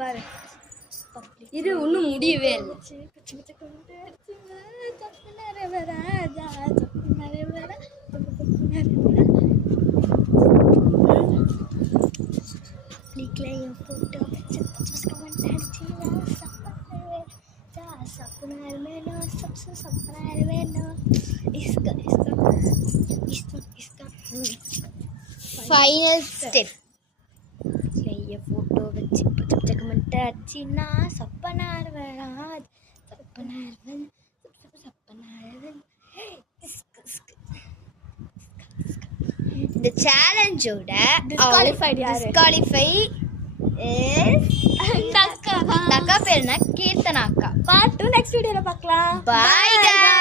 பாரு இது இன்னும் முடியவே இல்லை. ஃபைனல் ஸ்டெப் फोटो வச்சு பச்சை கமெண்ட் அடிச்சினா சப்பனார் வராது சப்பனார் இந்த சேலஞ்சோட டிஸ்குவாலிஃபை இஸ் அக்கா பேர் என்ன கீர்த்தனா அக்கா. பார்ட் 2 நெக்ஸ்ட் வீடியோல பார்க்கலாம். பை.